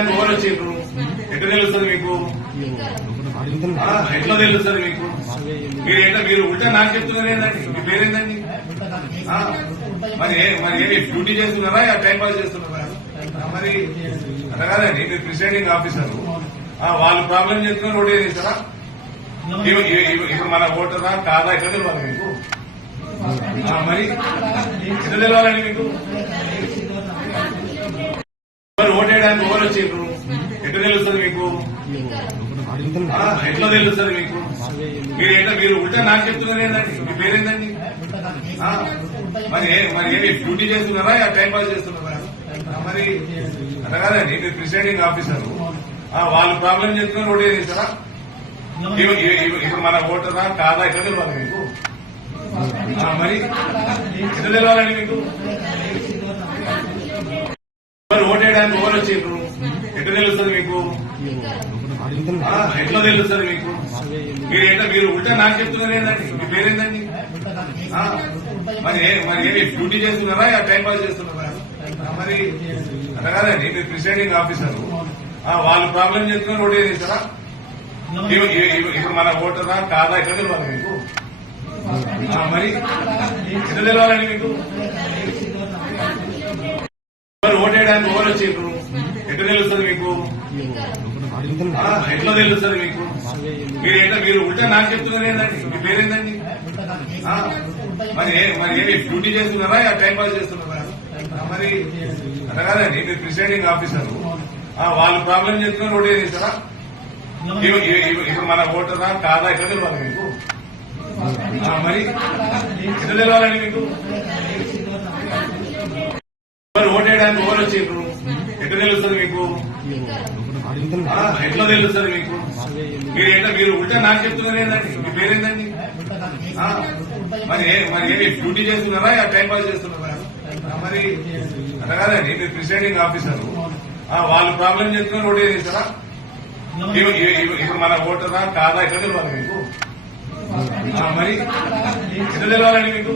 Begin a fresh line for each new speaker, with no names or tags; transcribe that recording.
ఓటేయడానికి ఎవరు వచ్చిండ్రు ఎట్లా తెలుస్తుంది మీకు? ఎట్లా తెలుస్తుంది మీకు? మీరు ఏంటో మీరు ఉంటే నాకు చెప్తున్నారు ఏంటండి మీ పేరేందండి? మరి మరి ఏమి డ్యూటీ చేస్తున్నారా? యా టైం పాస్ చేస్తున్నారా? మరి అట్లా కాదండి. మీరు ప్రిసైడింగ్ ఆఫీసర్ వాళ్ళు ప్రాబ్లం చేస్తున్నారు ఓటే చేస్తారా ఇప్పుడు మన ఓటరా కాదా? ఎట్లా తెలియాలి మీకు? మరి ఎట్లా తెలియాలండి మీకు? మరి ఓటేయడానికి ఎవరు వచ్చిండ్రు ఎట్లా తెలుస్తుంది మీకు? ఎట్లా తెలుస్తుంది మీకు? మీరు ఏంటో మీరు ఉంటే నాకు చెప్తున్నారు ఏంటండి? మీ పేరేందండి మరి మరి ఏమి డ్యూటీ చేస్తున్నారా? ఆ టైం పాస్ చేస్తున్నారా? మరి అట్లా కాదండి మీరు ప్రిసైడింగ్ ఆఫీసర్. వాళ్ళు ప్రాబ్లం చెప్తున్నారు ఓటే చేస్తారా ఇప్పుడు మన ఓటరా కాదా ఎక్కడ తెలియాలి మీకు? మరి ఎట్లా తెలియాలండి మీకు? మరి ఓటేయడానికి ఎవరు వచ్చిండ్రు ఎట్లా తెలుస్తుంది మీకు? ఎట్లా తెలుస్తుంది మీకు? మీరు ఏంటో మీరు ఉంటే నాకు చెప్తున్నారు ఏంటండి మీ పేరేందండి? మరి మరి ఏమి డ్యూటీ చేస్తున్నారా? యా టైం పాస్ చేస్తున్నారా? మరి అట్లా కాదండి మీరు ప్రిసైడింగ్ ఆఫీసర్. వాళ్ళు ప్రాబ్లం చెప్తున్నారు ఓటే చేస్తారా? ఇప్పుడు మన ఓటరా కాదా? ఎక్కడ తెలియాలి మీకు? మరి ఎట్లా తెలియాలండి మీకు మరి ఓటేయడానికి ఎవరు వచ్చిండ్రు ఎట్లా తెలుస్తుంది మీకు ఆ, ఎట్లా తెలుస్తుంది మీకు? మీరు ఏంటో మీరు ఉంటే నాకు చెప్తున్నారు ఏంటండి? మీ పేరేందండి మరి మరి ఏమి డ్యూటీ చేస్తున్నారా? యా టైం పాస్ చేస్తున్నారా? మరి అట్లా మీరు ప్రిసైడింగ్ ఆఫీసర్. వాళ్ళు ప్రాబ్లం చెప్తున్నారు ఓటే చేస్తారా ఇప్పుడు మన ఓటరా కాదా? ఎక్కడ తెలియాలి మీకు? మరి ఎక్కడ తెలియాలండి మీకు? మరి ఓటేయడానికి ఎవరు వచ్చిండ్రు? ఎట్లా తెలుస్తుంది మీకు? ఎట్లా తెలుస్తుంది మీకు? మీరు ఏంటో మీరు ఉంటే నాకు చెప్తున్నారు ఏంటండి? మీ పేరేందండి మరి మరి ఏమి డ్యూటీ చేస్తున్నారా? ఆ టైం పాస్ చేస్తున్నారా? మరి అట్లా కాదండి మీరు ప్రిసైడింగ్ ఆఫీసర్. వాళ్ళు ప్రాబ్లం చెప్తున్నారు ఓటే చేస్తారా? ఇప్పుడు మన ఓటరా కాదా ఎక్కడ తెలియాలి మీకు? మరి ఎట్లా తెలియాలండి మీకు?